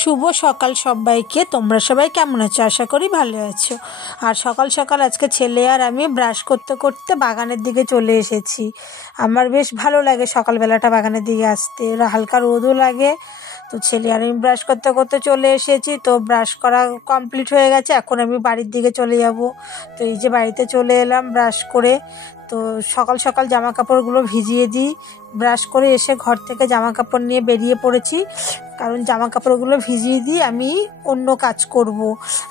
শুভ সকাল সবাইকে। তোমরা সবাই কেমন আছো? আশা করি ভালো আছো। আর সকাল সকাল আজকে ছেলে আর আমি ব্রাশ করতে করতে বাগানের দিকে চলে এসেছি। আমার বেশ ভালো লাগে সকালবেলাটা বাগানের দিকে আসতে, হালকা রোদও লাগে। তো ছেলে আর আমি ব্রাশ করতে করতে চলে এসেছি। তো ব্রাশ করা কমপ্লিট হয়ে গেছে, এখন আমি বাড়ির দিকে চলে যাব। তো এই যে বাড়িতে চলে এলাম ব্রাশ করে। তো সকাল সকাল জামা কাপড়গুলো ভিজিয়ে দিই। ব্রাশ করে এসে ঘর থেকে জামা কাপড় নিয়ে বেরিয়ে পড়েছি, কারণ জামা কাপড়গুলো ভিজিয়ে দিয়ে আমি অন্য কাজ করব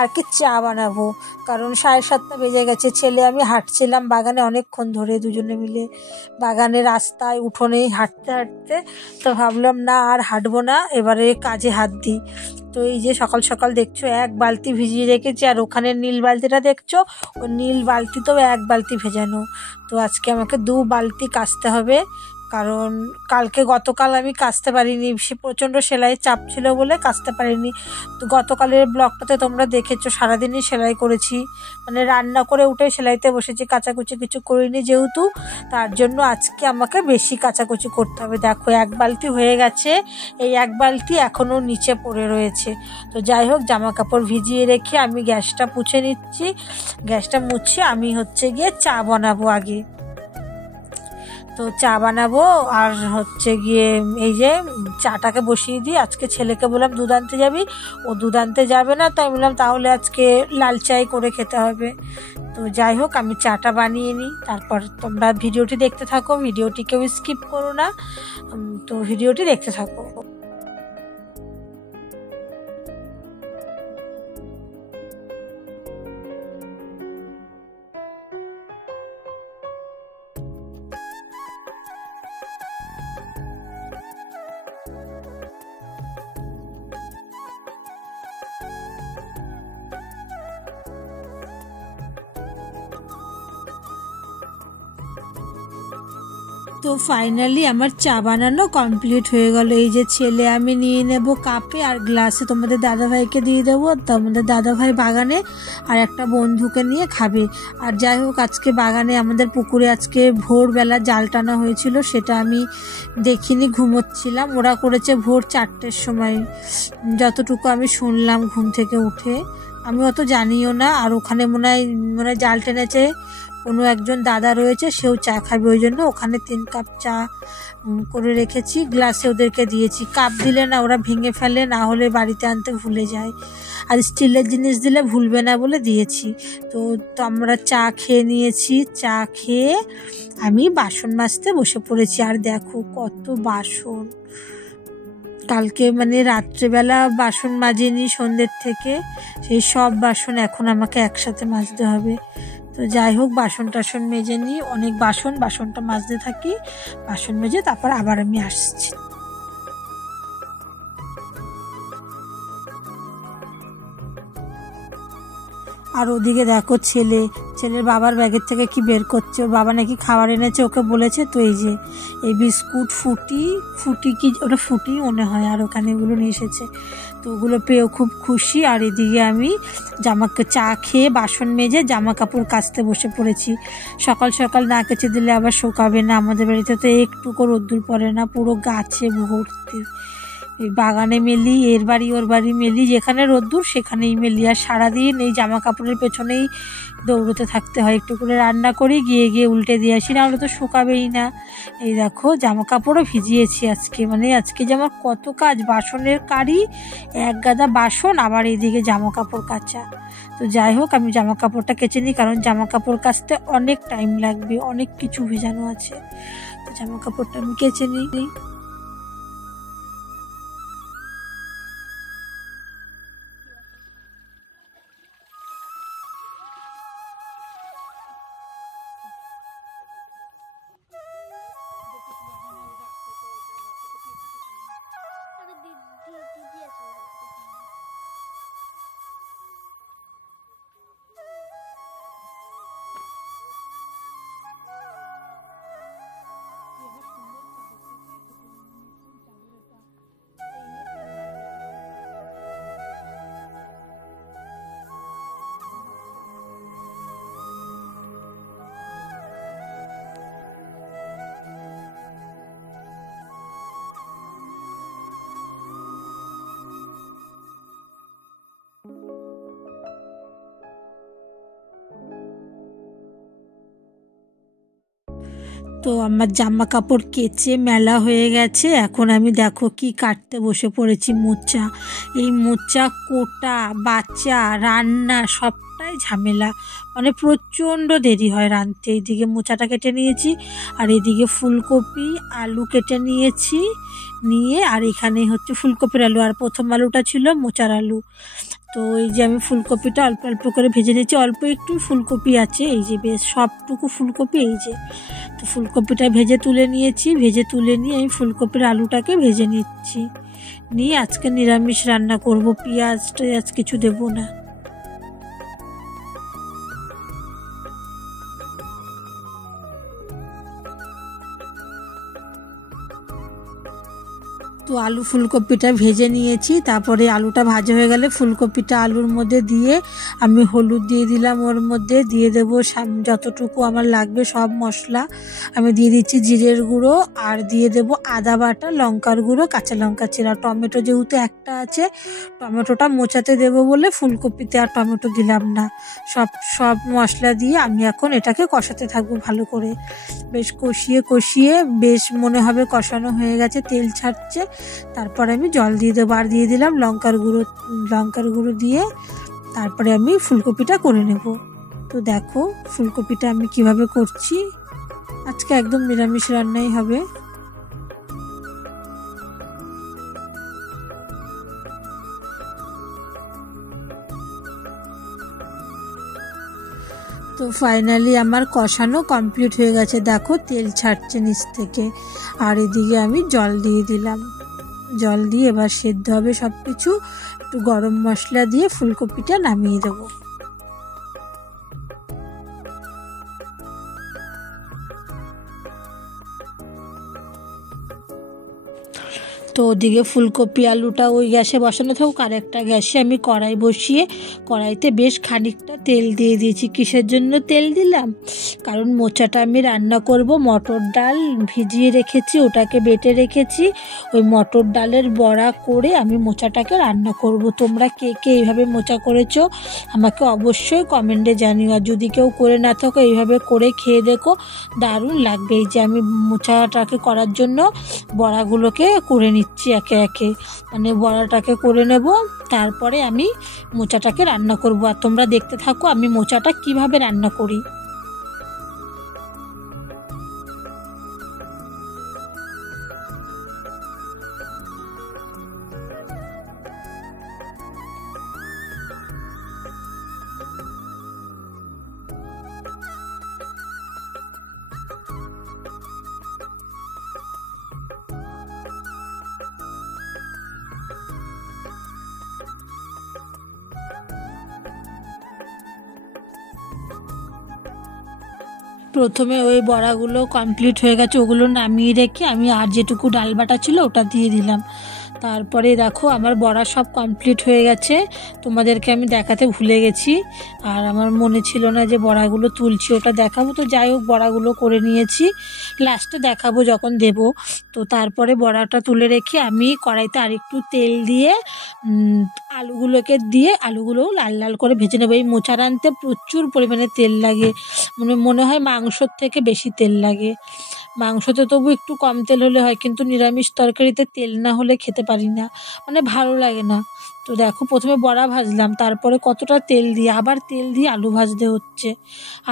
আর কি, চা বানাবো। কারণ 7:30 বেজে গেছে। ছেলে আমি হাঁটছিলাম বাগানে অনেকক্ষণ ধরে, দুজনে মিলে বাগানে রাস্তায় উঠোনেই হাঁটতে হাঁটতে। তো ভাবলাম না আর হাঁটবো না, এবারে কাজে হাত দিই। তো এই যে সকাল সকাল দেখছো এক বালতি ভিজিয়ে রেখেছি, আর ওখানে নীল বালতিটা দেখছো, ওই নীল বালতিতেও এক বালতি ভেজানো। তো আজকে আমাকে 2 বালতি কাচতে হবে, কারণ গতকাল আমি কাচতে পারিনি, সে প্রচণ্ড সেলাইয়ের চাপ ছিল বলে কাচতে পারিনি। তো গতকালের ব্লগটাতে তোমরা দেখেছো সারাদিনই সেলাই করেছি, মানে রান্না করে উঠে সেলাইতে বসেছি, কাচাকুচি কিছু করিনি যেহেতু, তার জন্য আজকে আমাকে বেশি কাচাকুচি করতে হবে। দেখো 1 বালতি হয়ে গেছে, এই 1 বালতি এখনও নিচে পড়ে রয়েছে। তো যাই হোক, জামা কাপড় ভিজিয়ে রেখে আমি গ্যাসটা মুছে নিচ্ছি। গ্যাসটা মুছে আমি গিয়ে চা বানাবো আগে। তো চা বানাবো, আর গিয়ে এই যে চাটাকে বসিয়ে দিই। আজকে ছেলেকে বললাম দুধ আনতে যাবি, ও দুধ আনতে যাবে না। তো আমি বললাম তাহলে আজকে লাল চাই করে খেতে হবে। তো যাই হোক, আমি চাটা বানিয়ে নিই, তারপর তোমরা ভিডিওটি দেখতে থাকো। ভিডিওটি কেউ স্কিপ করো না, তো ভিডিওটি দেখতে থাকো। তো ফাইনালি আমার চা বানানো কমপ্লিট হয়ে গেল। এই যে ছেলে আমি নিয়ে নেব কাপে, আর গ্লাসে তোমাদের দাদাভাইকে দিয়ে দেবো। তোমাদের দাদাভাই বাগানে আর একটা বন্ধুকে নিয়ে খাবে। আর যাই হোক, আজকে বাগানে আমাদের পুকুরে আজকে ভোরবেলা জাল টানা হয়েছিল, সেটা আমি দেখিনি, ঘুমোচ্ছিলাম। ওরা করেছে ভোর 4টের সময়, যতটুকু আমি শুনলাম ঘুম থেকে উঠে। আমি অত জানিও না। আর ওখানে মনে হয় জাল টেনেছে কোনো একজন দাদা রয়েছে, সেও চা খাবে, ওই জন্য ওখানে 3 কাপ চা করে রেখেছি, গ্লাসে ওদেরকে দিয়েছি। কাপ দিলে না ওরা ভেঙে ফেলে, না হলে বাড়িতে আনতে ভুলে যায়, আর স্টিলের জিনিস দিলে ভুলবে না বলে দিয়েছি। তো আমরা চা খেয়ে নিয়েছি। চা খেয়ে আমি বাসন মাজতে বসে পড়েছি। আর দেখো কত বাসন, কালকে রাত্রেবেলা বাসন মাজিনি সন্ধ্যের থেকে, সেই সব বাসন এখন আমাকে একসাথে মাজতে হবে। তো যাই হোক, বাসন টাসন মেজে নিই, অনেক বাসনটা মাজতে থাকি। বাসন মেজে তারপর আবার আমি আসছি। আর ওদিকে দেখো ছেলের বাবার ব্যাগের থেকে কি বের করছে, ওর বাবা নাকি খাবার এনেছে, ওকে বলেছে। তো এই যে এই বিস্কুট ফুটি কি ওটা ফুটি মনে হয়, আর ওখানে এগুলো নিয়ে এসেছে। তো ওগুলো পেয়েও খুব খুশি। আর এদিকে আমি চা খেয়ে বাসন মেজে জামা কাপড় কাচতে বসে পড়েছি। সকাল সকাল না কেচে দিলে আবার শোকাবে না। আমাদের বাড়িতে তো একটুকু রোদ্দুর পড়ে না, পুরো গাছে ভর্তি। এই বাগানে মেলি, এর বাড়ি ওর বাড়ি মেলি, যেখানে রোদ্দুর সেখানেই মেলি। আর সারাদিন এই জামা কাপড়ের পেছনেই দৌড়তে থাকতে হয়। একটু করে রান্না করি, গিয়ে উল্টে দিয়ে আসি, না হলে তো শুকাবেই না। এই দেখো জামা কাপড়ও ভিজিয়েছি আজকে। আজকে যে আমার কত কাজ, বাসনের কারি, এক গাদা বাসন, আবার এইদিকে জামা কাপড় কাচা। তো যাই হোক, আমি জামা কাপড়টা কেচে নিই, কারণ জামা কাপড় কাচতে অনেক টাইম লাগবে, অনেক কিছু ভেজানো আছে। তো জামা কাপড়টা আমি কেচে নিই। তো আমার জামা কাপড় কেচে মেলা হয়ে গেছে। এখন আমি দেখো কি কাটতে বসে পড়েছি, মোচা। এই মোচা কোটা, বাচ্চা, রান্না সবটাই ঝামেলা, মানে প্রচণ্ড দেরি হয় রাঁধতে। এইদিকে মোচাটা কেটে নিয়েছি, আর এদিকে ফুলকপি আলু কেটে নিয়েছি, নিয়ে আর এখানে হচ্ছে ফুলকপির আলু, আর প্রথম আলুটা ছিল মোচার আলু। তো এই যে আমি ফুলকপিটা অল্প অল্প করে ভেজে নিয়েছি, অল্প একটু ফুলকপি আছে, এই যে বেশ সবটুকু ফুলকপি, এই যে। তো ফুলকপিটা ভেজে তুলে নিয়েছি, ভেজে তুলে নিয়ে আমি ফুলকপির আলুটাকে ভেজে নিচ্ছি, নিয়ে আজকে নিরামিষ রান্না করব, পেঁয়াজ টেয়াজ কিছু দেবো না। তো আলু ফুলকপিটা ভেজে নিয়েছি, তারপরে আলুটা ভাজা হয়ে গেলে ফুলকপিটা আলুর মধ্যে দিয়ে আমি হলুদ দিয়ে দিলাম, ওর মধ্যে দিয়ে দেবো যতটুকু আমার লাগবে সব মশলা আমি দিয়ে দিচ্ছি, জিরের গুঁড়ো, আর দিয়ে দেবো আদা বাটা, লঙ্কার গুঁড়ো, কাঁচা লঙ্কা চিরা, টমেটো যেহেতু একটা আছে, টমেটোটা মোচাতে দেবো বলে ফুলকপিতে আর টমেটো দিলাম না। সব মশলা দিয়ে আমি এখন এটাকে কষাতে থাকবো ভালো করে, বেশ কষিয়ে কষিয়ে বেশ মনে হবে কষানো হয়ে গেছে, তেল ছাড়ছে। তারপরে আমি জল দিয়ে দেবো, আর দিয়ে দিলাম লঙ্কার গুঁড়ো দিয়ে তারপরে আমি ফুলকপিটা করে নেব। তো দেখো ফুলকপিটা আমি কিভাবে করছি, আজকে একদম নিরামিষ রান্নাই হবে। তো ফাইনালি আমার কষানো কমপ্লিট হয়ে গেছে, দেখো তেল ছাড়ছে নিচ থেকে। আর এদিকে আমি জল দিয়ে দিলাম, জল দিয়ে এবার সেদ্ধ হবে সব কিছু, একটু গরম মশলা দিয়ে ফুলকপিটা নামিয়ে দেবো। তো ওদিকে ফুলকপি আলুটা ওই গ্যাসে বসানো থাকুক, আর একটা গ্যাসে আমি কড়াই বসিয়ে কড়াইতে বেশ খানিকটা তেল দিয়ে দিয়েছি। কিসের জন্য তেল দিলাম, কারণ মোচাটা আমি রান্না করব, মটর ডাল ভিজিয়ে রেখেছি, ওটাকে বেটে রেখেছি, ওই মটর ডালের বড়া করে আমি মোচাটাকে রান্না করব। তোমরা কে কে এইভাবে মোচা করেছো আমাকে অবশ্যই কমেন্টে জানিও, আর যদি কেউ করে না থাকো এইভাবে করে খেয়ে দেখো, দারুণ লাগবে। এই যে আমি মোচাটাকে করার জন্য বড়াগুলোকে করে নিচ্ছি একে একে, মানে বড়াটাকে করে নেব, তারপরে আমি মোচাটাকে রান্না করব। আর তোমরা দেখতে থাকো আমি মোচাটা কিভাবে রান্না করি। প্রথমে ওই বড়াগুলো কমপ্লিট হয়ে গেছে, ওগুলো নামিয়ে রেখে আমি আর যেটুকু ডাল বাটা ছিল ওটা দিয়ে দিলাম। তারপরে দেখো আমার বড়া সব কমপ্লিট হয়ে গেছে, তোমাদেরকে আমি দেখাতে ভুলে গেছি, আর আমার মনে ছিল না যে বড়াগুলো তুলছি, ওটা দেখাবো। তো যাই হোক বড়াগুলো করে নিয়েছি, লাস্টে দেখাবো যখন দেব। তো তারপরে বড়াটা তুলে রেখে আমি কড়াইতে আরেকটু তেল দিয়ে আলুগুলোকে দিয়ে আলুগুলোও লাল লাল করে ভেজে নেবো। এই মোচা রাঁধতে প্রচুর পরিমাণে তেল লাগে, মনে হয় মাংসর থেকে বেশি তেল লাগে। মাংসতে তবু একটু কম তেল হলে হয়, কিন্তু নিরামিষ তরকারিতে তেল না হলে খেতে পারি না, মানে ভালো লাগে না। তো দেখো প্রথমে বড়া ভাজলাম, তারপরে কতটা তেল দিয়ে আবার তেল দিয়ে আলু ভাজতে হচ্ছে।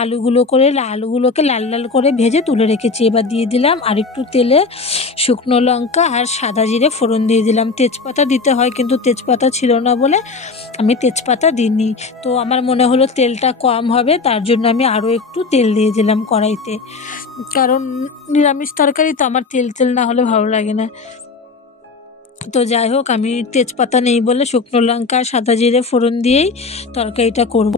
আলুগুলোকে লাল লাল করে ভেজে তুলে রেখেছি। এবার দিয়ে দিলাম আরেকটু তেলে শুকনো লঙ্কা আর সাদা জিরে ফোড়ন দিয়ে দিলাম। তেজপাতা দিতে হয়, কিন্তু তেজপাতা ছিল না বলে আমি তেজপাতা দিইনি। তো আমার মনে হলো তেলটা কম হবে, তার জন্য আমি আরও একটু তেল দিয়ে দিলাম কড়াইতে, কারণ নিরামিষ তরকারি তো আমার তেল না হলে ভালো লাগে না। তো যাই হোক আমি তেজপাতা নেই বলে শুকনো লঙ্কা সাদা জিরে ফোড়ন দিয়েই তরকারিটা করব।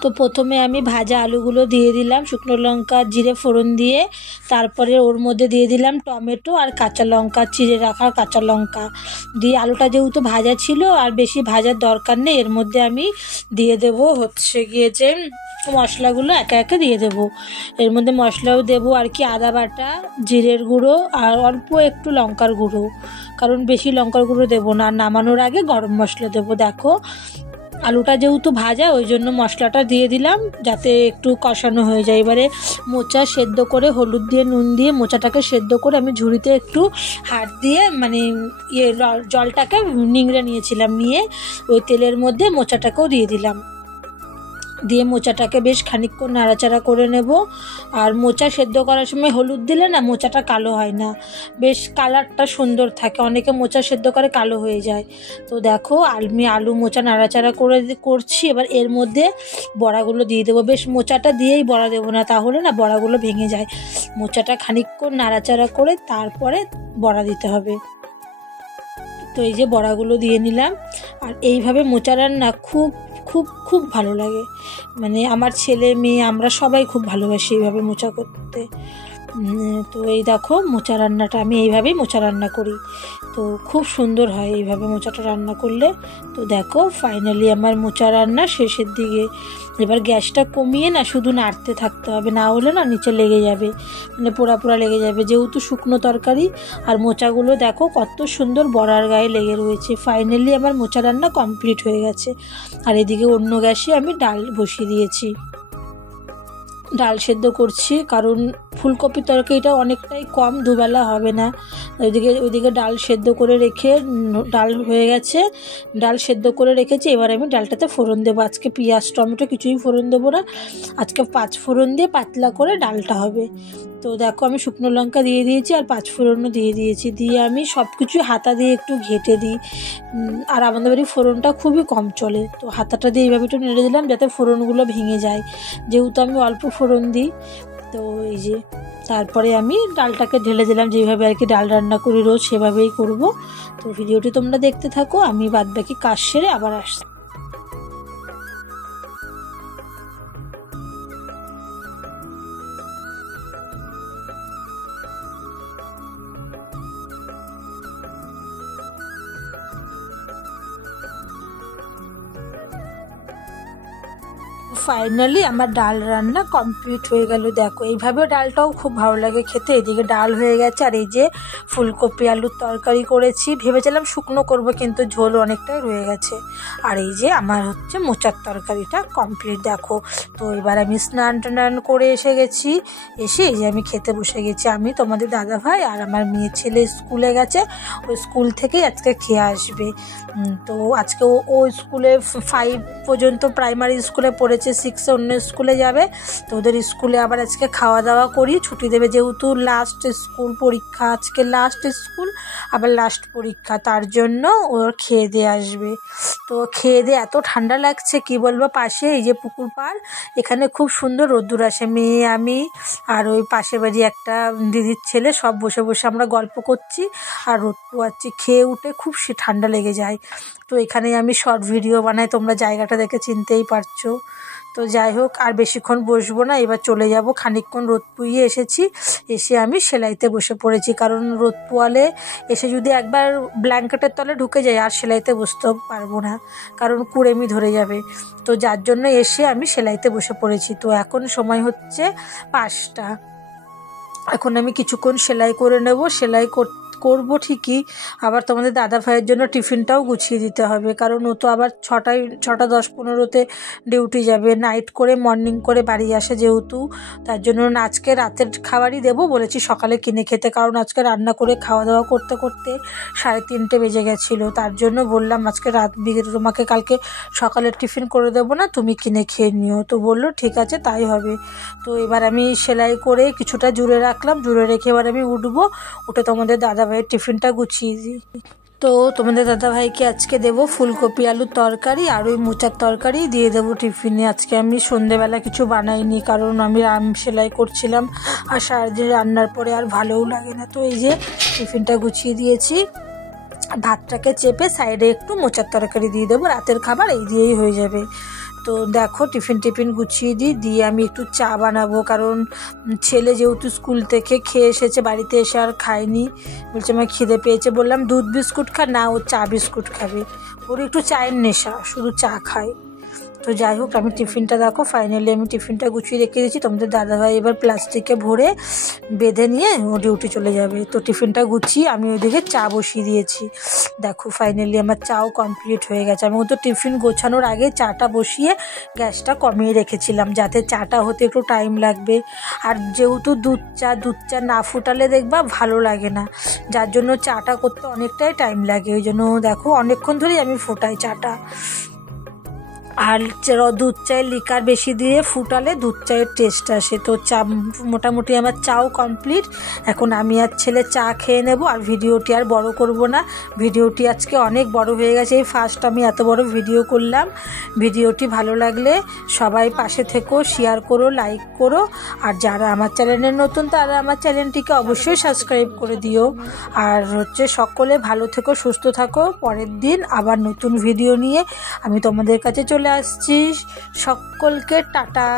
তো প্রথমে আমি ভাজা আলুগুলো দিয়ে দিলাম শুকনো লঙ্কা জিরে ফোড়ন দিয়ে, তারপরে ওর মধ্যে দিয়ে দিলাম টমেটো আর কাঁচা লঙ্কা, চিড়ে রাখা কাঁচা লঙ্কা দিয়ে, আলুটা যেহেতু ভাজা ছিল আর বেশি ভাজার দরকার নেই, এর মধ্যে আমি দিয়ে দেবো হচ্ছে গিয়ে যে মশলাগুলো একে একে দিয়ে দেবো। এর মধ্যে মশলাও দেবো আর কি, আদা বাটা, জিরের গুঁড়ো আর অল্প একটু লঙ্কার গুঁড়ো, কারণ বেশি লঙ্কার গুঁড়ো দেবো না। নামানোর আগে গরম মশলা দেবো। দেখো আলুটা যেহেতু ভাজা ওই জন্য মশলাটা দিয়ে দিলাম যাতে একটু কষানো হয়ে যায়। এবারে মোচা সেদ্ধ করে হলুদ দিয়ে নুন দিয়ে মোচাটাকে সেদ্ধ করে আমি ঝুড়িতে একটু হাত দিয়ে মানে জলটাকে নিংড়ে নিয়েছিলাম, নিয়ে ওই তেলের মধ্যে মোচাটাকেও দিয়ে দিলাম, দিয়ে মোচাটাকে বেশ খানিকক্ষণ নাড়াচাড়া করে নেব। আর মোচা সেদ্ধ করার সময় হলুদ দিলে না মোচাটা কালো হয় না, বেশ কালারটা সুন্দর থাকে। অনেকে মোচা সেদ্ধ করে কালো হয়ে যায়। তো দেখো আমি আলু মোচা নাড়াচাড়া করছি। এবার এর মধ্যে বড়াগুলো দিয়ে দেবো। বেশ মোচাটা দিয়েই বড়া দেবো না, তাহলে না বড়াগুলো ভেঙে যায়। মোচাটা খানিকক্ষণ নাড়াচাড়া করে তারপরে বড়া দিতে হবে। তো এই যে বড়াগুলো দিয়ে নিলাম। আর এইভাবে মোচা রান্না খুব খুব খুব ভালো লাগে, মানে আমার ছেলে মেয়ে আমরা সবাই খুব ভালোবাসি এইভাবে মোচা করতে। তো এই দেখো মোচা রান্নাটা আমি এইভাবেই মোচা রান্না করি, তো খুব সুন্দর হয় এইভাবে মোচাটা রান্না করলে। তো দেখো ফাইনালি আমার মোচা রান্না শেষের দিকে। এবার গ্যাসটা কমিয়ে না শুধু নাড়তে থাকতে হবে, না হলে না নিচে লেগে যাবে, মানে পোড়া পোড়া লেগে যাবে, যেহেতু শুকনো তরকারি। আর মোচাগুলো দেখো কত সুন্দর বড়ার গায়ে লেগে রয়েছে। ফাইনালি আমার মোচা রান্না কমপ্লিট হয়ে গেছে। আর এদিকে অন্য গ্যাসে আমি ডাল বসিয়ে দিয়েছি, ডাল সেদ্ধ করছি, কারণ ফুলকপি তরকারিটা অনেকটাই কম, দুবেলা হবে না। ওইদিকে ডাল সেদ্ধ করে রেখে, ডাল হয়ে গেছে, ডাল সেদ্ধ করে রেখেছি। এবার আমি ডালটাতে ফোড়ন দেবো। আজকে পেঁয়াজ টমেটো কিছুই ফোড়ন দেবো না, আজকে 5 ফোড়ন দিয়ে পাতলা করে ডালটা হবে। তো দেখো আমি শুকনো লঙ্কা দিয়ে দিয়েছি আর 5 ফোড়নও দিয়ে দিয়েছি, দিয়ে আমি সব কিছু হাতা দিয়ে একটু ঘেঁটে দিই। আর আমাদের বাড়ি ফোড়নটা খুবই কম চলে, তো হাতাটা দিয়ে এইভাবে একটু নেড়ে দিলাম যাতে ফোড়নগুলো ভেঙে যায়, যেহেতু আমি অল্প ফোড়ন দিই। তো এই যে তারপরে আমি ডালটাকে ঢেলে দিলাম, যেভাবে আর কি ডাল রান্না করি রোজ সেভাবেই করব। তো ভিডিওটি তোমরা দেখতে থাকো, আমি বাদবাকি কাজ সেরে আবার আসছি। ফাইনালি আমার ডাল রান্না কমপ্লিট হয়ে গেল। দেখো এইভাবেও ডালটাও খুব ভালো লাগে খেতে। এদিকে ডাল হয়ে গেছে, আর এই যে ফুলকপি আলুর তরকারি করেছি, ভেবেছিলাম শুকনো করব কিন্তু ঝোল অনেকটাই রয়ে গেছে। আর এই যে আমার হচ্ছে মোচার তরকারিটা কমপ্লিট। দেখো তো এবার আমি স্নান টান করে এসে গেছি, এসে এই যে আমি খেতে বসে গেছি। আমি তোমাদের দাদা ভাই আর আমার মেয়ে ছেলে স্কুলে গেছে, ওই স্কুল থেকেই আজকে খেয়ে আসবে। তো আজকে ও স্কুলে 5 পর্যন্ত প্রাইমারি স্কুলে পড়েছে, 6-এ অন্য স্কুলে যাবে। তো ওদের স্কুলে আবার আজকে খাওয়া দাওয়া করি, ছুটি দেবে, যেহেতু লাস্ট স্কুল পরীক্ষা, আজকে লাস্ট স্কুল আবার লাস্ট পরীক্ষা, তার জন্য ওর খেয়ে দিয়ে আসবে। তো খেয়ে দিয়ে এত ঠান্ডা লাগছে কি বলবো। পাশে এই যে পুকুর পাড়, এখানে খুব সুন্দর রোদ্দুর আসে। মেয়ে আমি আর ওই পাশে বাড়ি একটা দিদির ছেলে সব বসে বসে আমরা গল্প করছি আর রোদ পোয়াচ্ছি। খেয়ে উঠে খুব ঠান্ডা লেগে যায়। তো এখানে আমি শর্ট ভিডিও বানাই, তোমরা জায়গাটা দেখে চিনতেই পারছো। তো যাই হোক আর বেশিক্ষণ বসবো না, এবার চলে যাব। খানিকক্ষণ রোদ পুইয়ে এসেছি, এসে আমি সেলাইতে বসে পড়েছি, কারণ রোদ পোয়ালে এসে যদি একবার ব্ল্যাঙ্কেটের তলে ঢুকে যাই আর সেলাইতে বসতেও পারবো না, কারণ কুড়েমি ধরে যাবে। তো যার জন্য এসে আমি সেলাইতে বসে পড়েছি। তো এখন সময় হচ্ছে 5টা। এখন আমি কিছুক্ষণ সেলাই করে নেব। সেলাই করবো ঠিকই, আবার তোমাদের দাদা ভাইয়ের জন্য টিফিনটাও গুছিয়ে দিতে হবে, কারণ ও তো আবার 6টা 10-15-তে ডিউটি যাবে, নাইট করে মর্নিং করে বাড়ি আসে যেহেতু, তার জন্য আজকে রাতের খাবারই দেবো বলেছি, সকালে কিনে খেতে, কারণ আজকে রান্না করে খাওয়া দাওয়া করতে করতে 3:30 বেজে গেছিলো। তার জন্য বললাম আজকে তোমাকে কালকে সকালের টিফিন করে দেবো না, তুমি কিনে খেয়ে নিও। তো বললো ঠিক আছে তাই হবে। তো এবার আমি সেলাই করে কিছুটা জুড়ে রাখলাম, জুড়ে রেখে এবার আমি উঠে তোমাদের দাদা ভাইয়ের টিফিনটা গুছিয়ে দিই। তো তোমাদের দাদাভাইকে আজকে দেবো ফুলকপি আলুর তরকারি আর ওই মোচার তরকারি দিয়ে দেবো টিফিনে। আজকে আমি সন্ধেবেলা কিছু বানাইনি, কারণ আমি সেলাই করছিলাম আর সারাদিন রান্নার পরে আর ভালোও লাগে না। তো এই যে টিফিনটা গুছিয়ে দিয়েছি, ভাতটাকে চেপে সাইডে একটু মোচার তরকারি দিয়ে দেবো, রাতের খাবার এই দিয়েই হয়ে যাবে। তো দেখো টিফিন গুছিয়ে দিয়ে আমি একটু চা বানাবো, কারণ ছেলে যেহেতু স্কুল থেকে খেয়ে এসেছে, বাড়িতে এসে আর খায়নি, বলছে আমার খিদে পেয়েছে। বললাম দুধ বিস্কুট খা, না ও চা বিস্কুট খাবে, ওর একটু চায়ের নেশা, শুধু চা খায়। তো যাই হোক, আমি টিফিনটা দেখো ফাইনালি আমি টিফিনটা গুছিয়ে রেখে দিয়েছি। তোমাদের দাদাভাই এবার প্লাস্টিকে ভরে বেঁধে নিয়ে ও ডিউটি চলে যাবে। তো টিফিনটা গুছিয়ে আমি ওইদিকে চা বসিয়ে দিয়েছি। দেখো ফাইনালি আমার চাও কমপ্লিট হয়ে গেছে। আমি তো টিফিন গোছানোর আগে চাটা বসিয়ে গ্যাসটা কমিয়ে রেখেছিলাম, যাতে চাটা হতে একটু টাইম লাগবে। আর যেহেতু দুধ চা না ফুটালে দেখবা ভালো লাগে না, যার জন্য চাটা করতে অনেকটাই টাইম লাগে। ওই জন্য দেখো অনেকক্ষণ ধরেই আমি ফোটাই চাটা। আর দুধ চায়ের লিকার বেশি দিয়ে ফুটালে দুধ চায়ের টেস্ট আসে। তো চা মোটামুটি আমার চাও কমপ্লিট। এখন আমি আর ছেলে চা খেয়ে নেব, আর ভিডিওটি আর বড় করব না। ভিডিওটি আজকে অনেক বড় হয়ে গেছে, এই ফার্স্ট আমি এত বড় ভিডিও করলাম। ভিডিওটি ভালো লাগলে সবাই পাশে থেকো, শেয়ার করো, লাইক করো। আর যারা আমার চ্যানেলে নতুন তারা আমার চ্যানেলটিকে অবশ্যই সাবস্ক্রাইব করে দিও। আর সকলে ভালো থেকো, সুস্থ থাকো। পরের দিন আবার নতুন ভিডিও নিয়ে আমি তোমাদের কাছে চলে আসছি। সকলকে টাটা।